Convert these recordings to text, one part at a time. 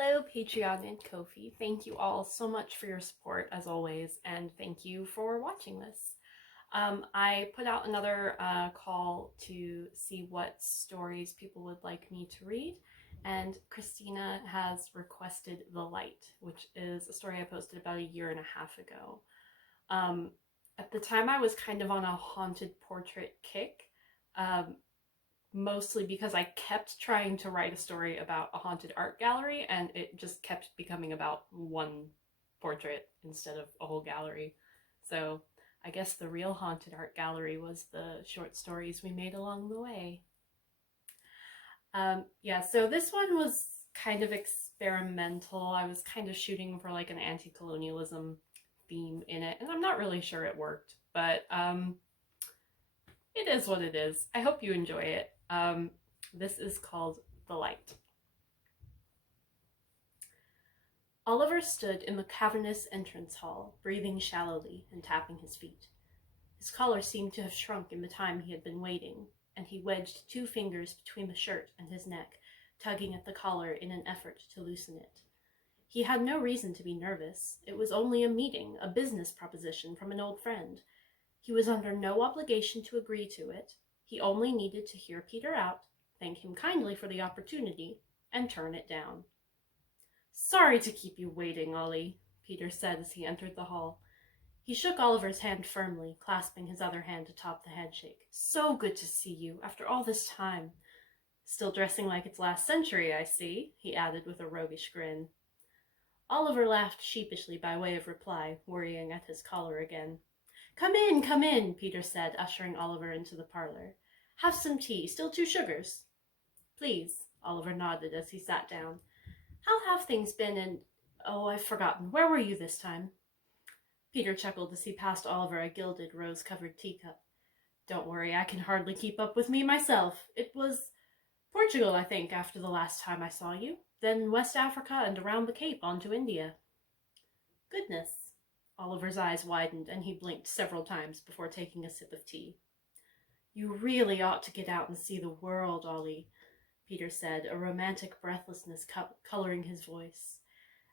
Hello, Patreon and Ko-fi. Thank you all so much for your support, as always, and thank you for watching this. I put out another call to see what stories people would like me to read, and Christina has requested The Light, which is a story I posted about a year and a half ago. Um, at the time, I was kind of on a haunted portrait kick. Um, Mostly because I kept trying to write a story about a haunted art gallery and it just kept becoming about one portrait instead of a whole gallery. So I guess the real haunted art gallery was the short stories we made along the way. Yeah, so this one was kind of experimental. I was kind of shooting for like an anti-colonialism theme in it, and I'm not really sure it worked, but it is what it is. I hope you enjoy it. This is called The Light. Oliver stood in the cavernous entrance hall, breathing shallowly and tapping his feet. His collar seemed to have shrunk in the time he had been waiting, and he wedged 2 fingers between the shirt and his neck, tugging at the collar in an effort to loosen it. He had no reason to be nervous. It was only a meeting, a business proposition from an old friend. He was under no obligation to agree to it. He only needed to hear Peter out, thank him kindly for the opportunity, and turn it down. "Sorry to keep you waiting, Ollie," Peter said as he entered the hall. He shook Oliver's hand firmly, clasping his other hand atop the handshake. "So good to see you, after all this time. Still dressing like it's last century, I see," he added with a roguish grin. Oliver laughed sheepishly by way of reply, worrying at his collar again. Come in," Peter said, ushering Oliver into the parlor. "Have some tea, still 2 sugars?" "Please," Oliver nodded as he sat down. "How have things been oh, I've forgotten. Where were you this time?" Peter chuckled as he passed Oliver a gilded, rose-covered teacup. "Don't worry, I can hardly keep up with me myself. It was Portugal, I think, after the last time I saw you. Then West Africa and around the Cape on to India." "Goodness." Oliver's eyes widened, and he blinked several times before taking a sip of tea. "You really ought to get out and see the world, Ollie," Peter said, a romantic breathlessness coloring his voice.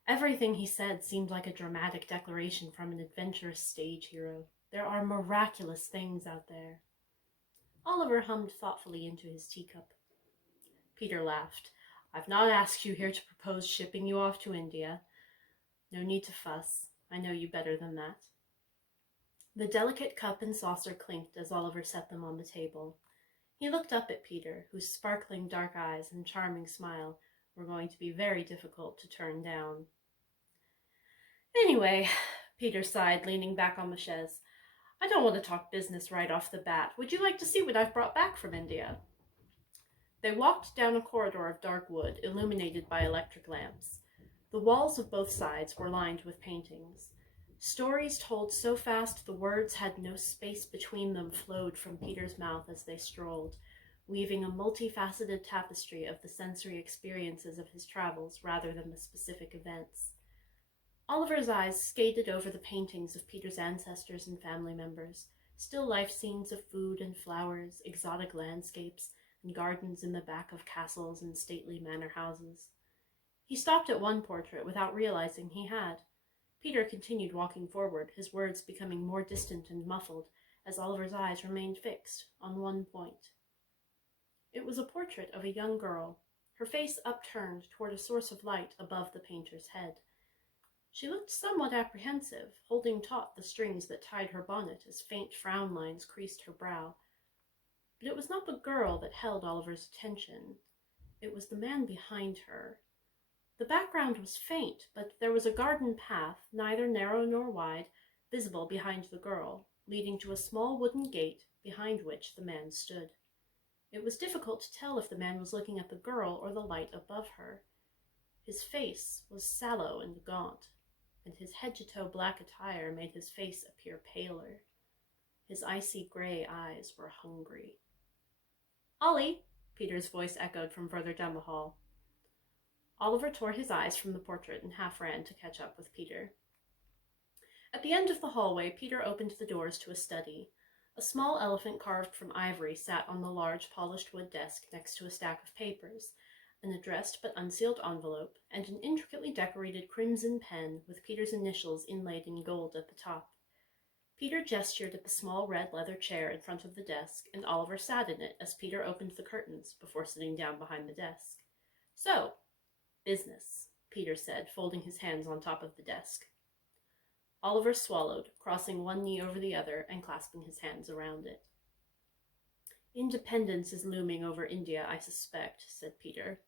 Everything he said seemed like a dramatic declaration from an adventurous stage hero. There are miraculous things out there. Oliver hummed thoughtfully into his teacup. Peter laughed. "I've not asked you here to propose shipping you off to India. No need to fuss. I know you better than that." The delicate cup and saucer clinked as Oliver set them on the table. He looked up at Peter, whose sparkling dark eyes and charming smile were going to be very difficult to turn down. "Anyway," Peter sighed, leaning back on the chaise, "I don't want to talk business right off the bat. Would you like to see what I've brought back from India?" They walked down a corridor of dark wood, illuminated by electric lamps. The walls of both sides were lined with paintings. Stories told so fast the words had no space between them flowed from Peter's mouth as they strolled, weaving a multifaceted tapestry of the sensory experiences of his travels rather than the specific events. Oliver's eyes skated over the paintings of Peter's ancestors and family members, still life scenes of food and flowers, exotic landscapes, and gardens in the back of castles and stately manor houses. He stopped at one portrait without realizing he had. Peter continued walking forward, his words becoming more distant and muffled as Oliver's eyes remained fixed on one point. It was a portrait of a young girl, her face upturned toward a source of light above the painter's head. She looked somewhat apprehensive, holding taut the strings that tied her bonnet as faint frown lines creased her brow. But it was not the girl that held Oliver's attention. It was the man behind her. The background was faint, but there was a garden path, neither narrow nor wide, visible behind the girl, leading to a small wooden gate behind which the man stood. It was difficult to tell if the man was looking at the girl or the light above her. His face was sallow and gaunt, and his head-to-toe black attire made his face appear paler. His icy gray eyes were hungry. "Ollie!" Peter's voice echoed from further down the hall. Oliver tore his eyes from the portrait and half ran to catch up with Peter. At the end of the hallway, Peter opened the doors to a study. A small elephant carved from ivory sat on the large polished wood desk next to a stack of papers, an addressed but unsealed envelope, and an intricately decorated crimson pen with Peter's initials inlaid in gold at the top. Peter gestured at the small red leather chair in front of the desk, and Oliver sat in it as Peter opened the curtains before sitting down behind the desk. "So, business," Peter said, folding his hands on top of the desk. Oliver swallowed, crossing one knee over the other and clasping his hands around it. "Independence is looming over India, I suspect," said Peter.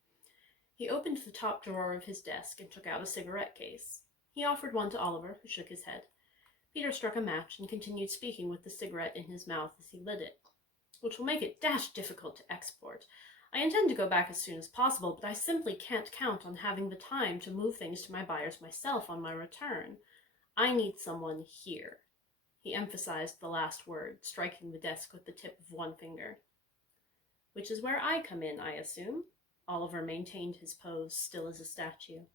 He opened the top drawer of his desk and took out a cigarette case. He offered one to Oliver, who shook his head. Peter struck a match and continued speaking with the cigarette in his mouth as he lit it. "Which will make it dashed difficult to export. I intend to go back as soon as possible, but I simply can't count on having the time to move things to my buyers myself on my return. I need someone here." He emphasized the last word, striking the desk with the tip of one finger. "Which is where I come in, I assume?" Oliver maintained his pose, still as a statue.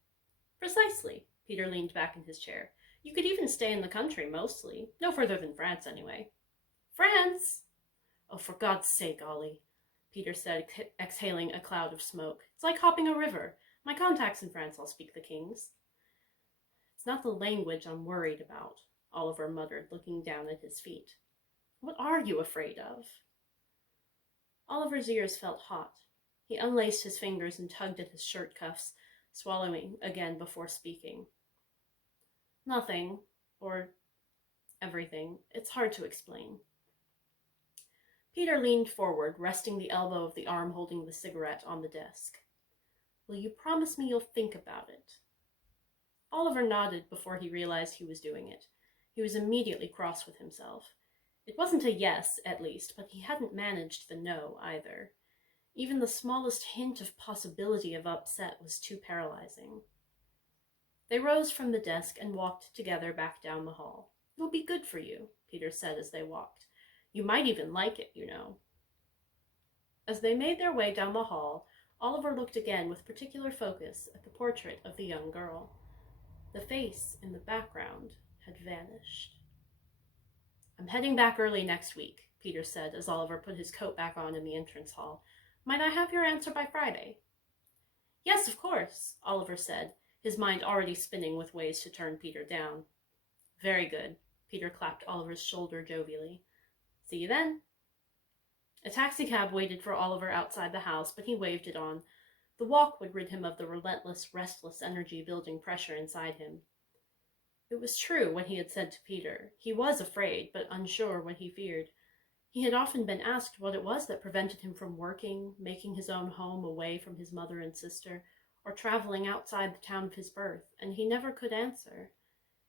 "Precisely." Peter leaned back in his chair. "You could even stay in the country, mostly. No further than France, anyway." "France!" "Oh, for God's sake, Ollie," Peter said, exhaling a cloud of smoke. "It's like hopping a river. My contacts in France all speak the King's." "It's not the language I'm worried about," Oliver muttered, looking down at his feet. "What are you afraid of?" Oliver's ears felt hot. He unlaced his fingers and tugged at his shirt cuffs, swallowing again before speaking. "Nothing, or everything. It's hard to explain." Peter leaned forward, resting the elbow of the arm holding the cigarette on the desk. "Will you promise me you'll think about it?" Oliver nodded before he realized he was doing it. He was immediately cross with himself. It wasn't a yes, at least, but he hadn't managed the no either. Even the smallest hint of possibility of upset was too paralyzing. They rose from the desk and walked together back down the hall. "It'll be good for you," Peter said as they walked. "You might even like it, you know." As they made their way down the hall, Oliver looked again with particular focus at the portrait of the young girl. The face in the background had vanished. "I'm heading back early next week," Peter said as Oliver put his coat back on in the entrance hall. "Might I have your answer by Friday?" "Yes, of course," Oliver said, his mind already spinning with ways to turn Peter down. "Very good." Peter clapped Oliver's shoulder jovially. "See you then." A taxicab waited for Oliver outside the house, but he waved it on. The walk would rid him of the relentless, restless energy building pressure inside him. It was true what he had said to Peter. He was afraid, but unsure what he feared. He had often been asked what it was that prevented him from working, making his own home away from his mother and sister, or traveling outside the town of his birth, and he never could answer.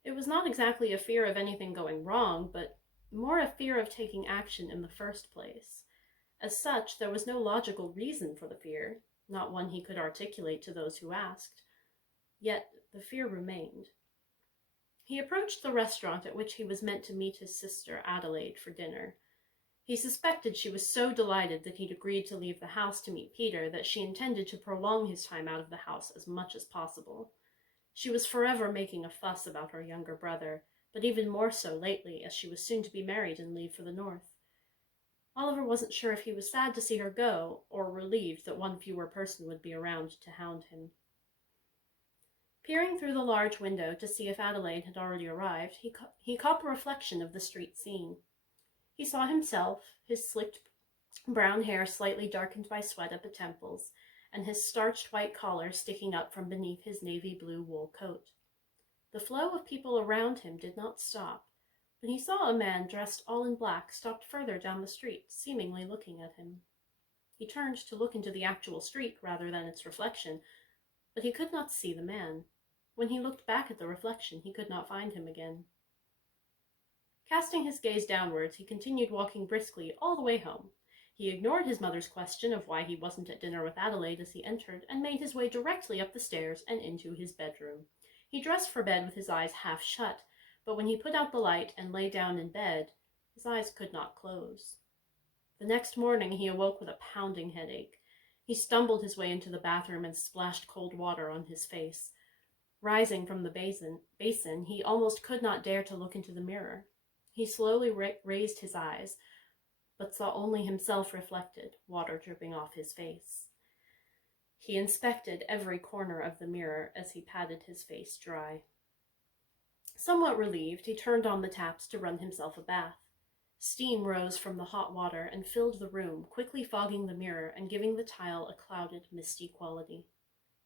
It was not exactly a fear of anything going wrong, but more a fear of taking action in the first place. As such, there was no logical reason for the fear, not one he could articulate to those who asked. Yet the fear remained. He approached the restaurant at which he was meant to meet his sister Adelaide for dinner. He suspected she was so delighted that he'd agreed to leave the house to meet Peter that she intended to prolong his time out of the house as much as possible. She was forever making a fuss about her younger brother, but even more so lately, as she was soon to be married and leave for the north. Oliver wasn't sure if he was sad to see her go, or relieved that one fewer person would be around to hound him. Peering through the large window to see if Adelaide had already arrived, he caught the reflection of the street scene. He saw himself, his slicked brown hair slightly darkened by sweat at the temples, and his starched white collar sticking up from beneath his navy blue wool coat. The flow of people around him did not stop, but he saw a man dressed all in black stopped further down the street, seemingly looking at him. He turned to look into the actual street rather than its reflection, but he could not see the man. When he looked back at the reflection, he could not find him again. Casting his gaze downwards, he continued walking briskly all the way home. He ignored his mother's question of why he wasn't at dinner with Adelaide as he entered, and made his way directly up the stairs and into his bedroom. He dressed for bed with his eyes half shut, but when he put out the light and lay down in bed, his eyes could not close. The next morning he awoke with a pounding headache. He stumbled his way into the bathroom and splashed cold water on his face. Rising from the basin, he almost could not dare to look into the mirror. He slowly raised his eyes, but saw only himself reflected, water dripping off his face. He inspected every corner of the mirror as he patted his face dry. Somewhat relieved, he turned on the taps to run himself a bath. Steam rose from the hot water and filled the room, quickly fogging the mirror and giving the tile a clouded, misty quality.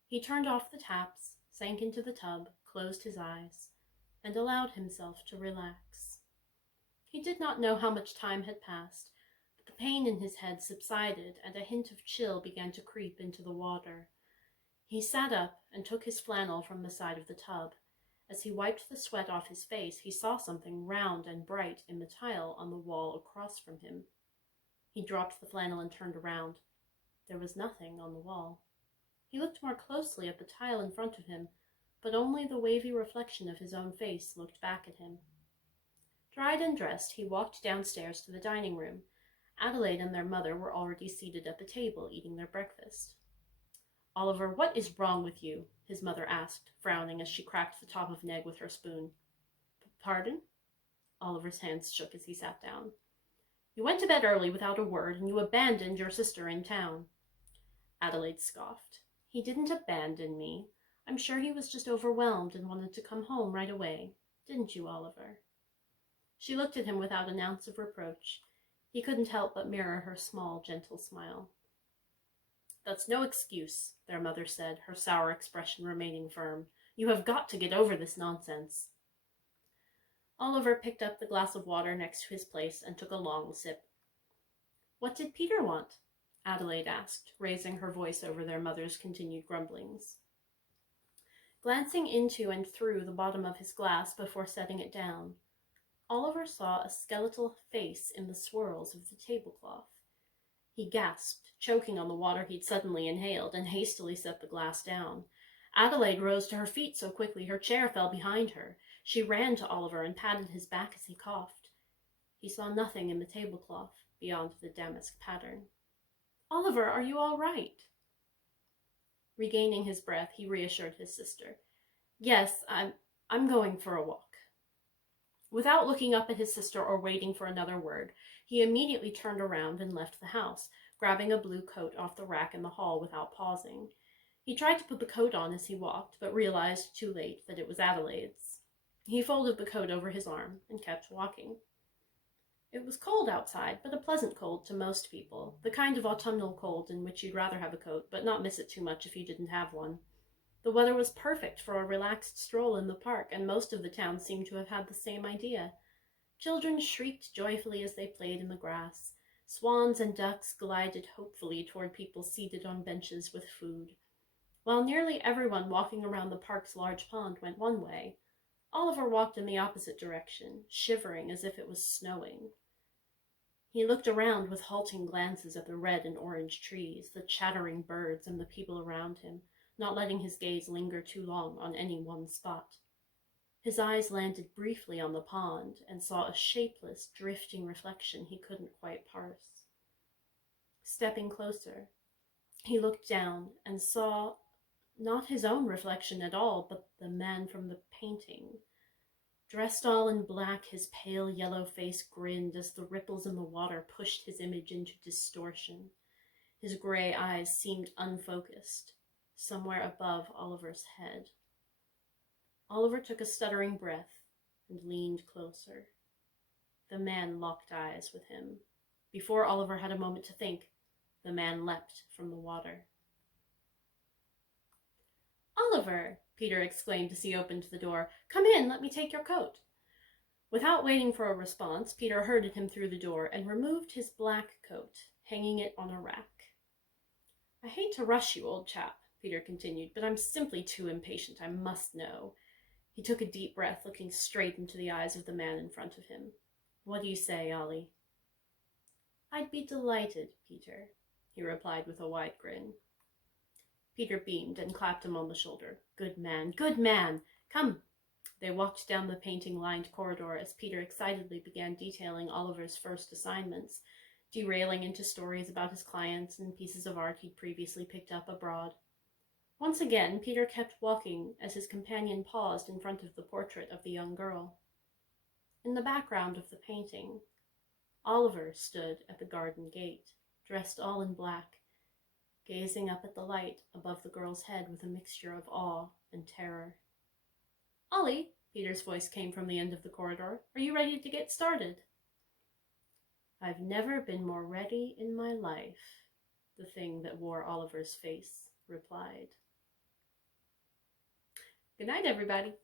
He turned off the taps, sank into the tub, closed his eyes, and allowed himself to relax. He did not know how much time had passed, but the pain in his head subsided and a hint of chill began to creep into the water. He sat up and took his flannel from the side of the tub. As he wiped the sweat off his face, he saw something round and bright in the tile on the wall across from him. He dropped the flannel and turned around. There was nothing on the wall. He looked more closely at the tile in front of him, but only the wavy reflection of his own face looked back at him. Dried and dressed, he walked downstairs to the dining room. Adelaide and their mother were already seated at the table, eating their breakfast. "Oliver, what is wrong with you?" his mother asked, frowning as she cracked the top of an egg with her spoon. "Pardon?" Oliver's hands shook as he sat down. "You went to bed early without a word, and you abandoned your sister in town." Adelaide scoffed. "He didn't abandon me. I'm sure he was just overwhelmed and wanted to come home right away. Didn't you, Oliver?" She looked at him without an ounce of reproach. He couldn't help but mirror her small, gentle smile. "That's no excuse," their mother said, her sour expression remaining firm. "You have got to get over this nonsense." Oliver picked up the glass of water next to his place and took a long sip. "What did Peter want?" Adelaide asked, raising her voice over their mother's continued grumblings. Glancing into and through the bottom of his glass before setting it down, Oliver saw a skeletal face in the swirls of the tablecloth. He gasped, choking on the water he'd suddenly inhaled, and hastily set the glass down. Adelaide rose to her feet so quickly her chair fell behind her. She ran to Oliver and patted his back as he coughed. He saw nothing in the tablecloth beyond the damask pattern. "Oliver, are you all right?" Regaining his breath, he reassured his sister. "Yes, I'm going for a walk." Without looking up at his sister or waiting for another word, he immediately turned around and left the house, grabbing a blue coat off the rack in the hall without pausing. He tried to put the coat on as he walked, but realized too late that it was Adelaide's. He folded the coat over his arm and kept walking. It was cold outside, but a pleasant cold to most people, the kind of autumnal cold in which you'd rather have a coat, but not miss it too much if you didn't have one. The weather was perfect for a relaxed stroll in the park, and most of the town seemed to have had the same idea. Children shrieked joyfully as they played in the grass. Swans and ducks glided hopefully toward people seated on benches with food. While nearly everyone walking around the park's large pond went one way, Oliver walked in the opposite direction, shivering as if it was snowing. He looked around with halting glances at the red and orange trees, the chattering birds, and the people around him, not letting his gaze linger too long on any one spot. His eyes landed briefly on the pond and saw a shapeless, drifting reflection he couldn't quite parse. Stepping closer, he looked down and saw not his own reflection at all, but the man from the painting. Dressed all in black, his pale yellow face grinned as the ripples in the water pushed his image into distortion. His gray eyes seemed unfocused, somewhere above Oliver's head. Oliver took a stuttering breath and leaned closer. The man locked eyes with him. Before Oliver had a moment to think, the man leapt from the water. "Oliver!" Peter exclaimed as he opened the door. "Come in, let me take your coat." Without waiting for a response, Peter herded him through the door and removed his black coat, hanging it on a rack. "I hate to rush you, old chap," Peter continued, "but I'm simply too impatient. I must know." He took a deep breath, looking straight into the eyes of the man in front of him. "What do you say, Ollie?" "I'd be delighted, Peter," he replied with a wide grin. Peter beamed and clapped him on the shoulder. "Good man, good man! Come!" They walked down the painting-lined corridor as Peter excitedly began detailing Oliver's first assignments, derailing into stories about his clients and pieces of art he'd previously picked up abroad. Once again, Peter kept walking as his companion paused in front of the portrait of the young girl. In the background of the painting, Oliver stood at the garden gate, dressed all in black, gazing up at the light above the girl's head with a mixture of awe and terror. "Ollie," Peter's voice came from the end of the corridor, "are you ready to get started?" "I've never been more ready in my life," the thing that wore Oliver's face replied. Good night, everybody.